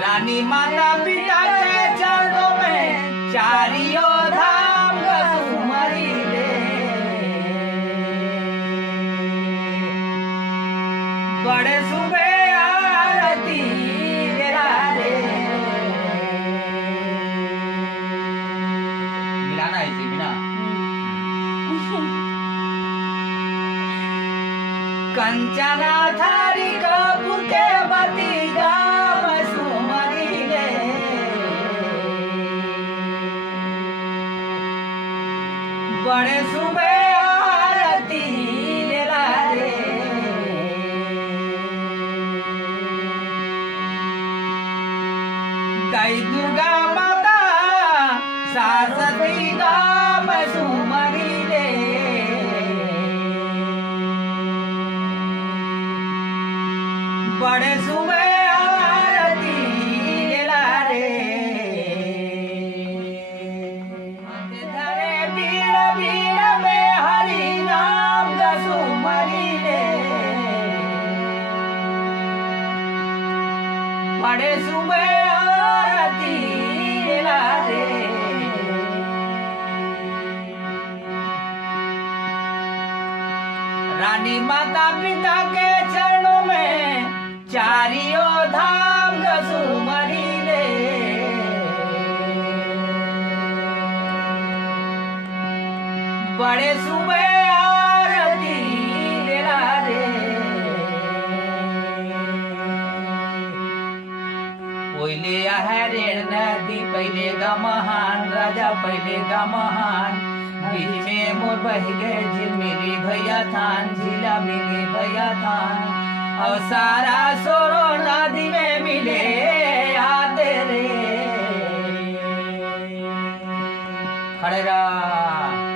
रानी माता पिता के चरणों में चारियों धाम कसुमरी ले। बड़े सुबह आरती रे। मिलाना है इसे बिना कंचना थारी कपूर के बती गाम सुमरी ले। बड़े सुबह आरती रे। गाई दुर्गा माता सरस्वती गाम सुमरी ले। बड़े सुबह आरती रे। धरे बीड़ बीड़ में हरि नाम कसुमरी ले। बड़े सुबह आरती रे। रानी माता पिता के चरणों में चारियों धाम कसुमरी ले। बड़े सुबह आरती रे। पहले हरेण नदी पहले गा महान राजा पहले गा महान। बीच में मोर बह गए झील मिली भैया थान झीला मिली भैया थान। और सारा सोरो नदी में मिले आते रे। खड़े रहा